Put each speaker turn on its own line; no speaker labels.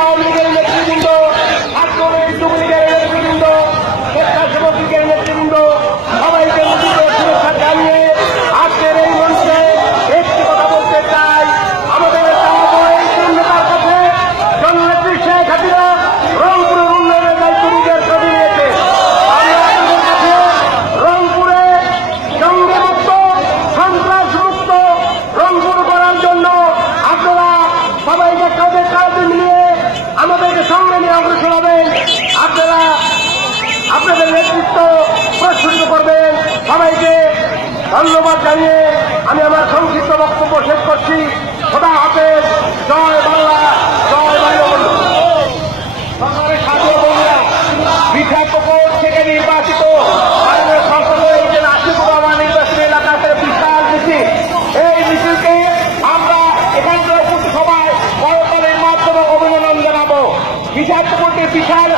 আওয়ামী লীগের নেতৃবৃন্দ আন্দোলনের যুবলীগের নেতৃবৃন্দ স্বেচ্ছাসেবকলীগের নেতৃবৃন্দ, সবাইকে শুভেচ্ছা জানিয়ে আজকের এই মঞ্চে একটি কথা আমাদের রংপুরের উন্নয়নের দায়িত্ব নিজের ছবি নিয়েছে। আমরা আপনাদের কাছে রংপুরে রংপুর করার জন্য আপনারা সবাইকে কাজে কাজ মিলিয়ে আপনারা আপনাদের নেতৃত্ব প্রস্ফুটিত করবেন সবাইকে ধন্যবাদ জানিয়ে আমি আমার সংক্ষিপ্ত বক্তব্য শেষ করছি। সদা হাতে জয় Guilherme por ter ficado,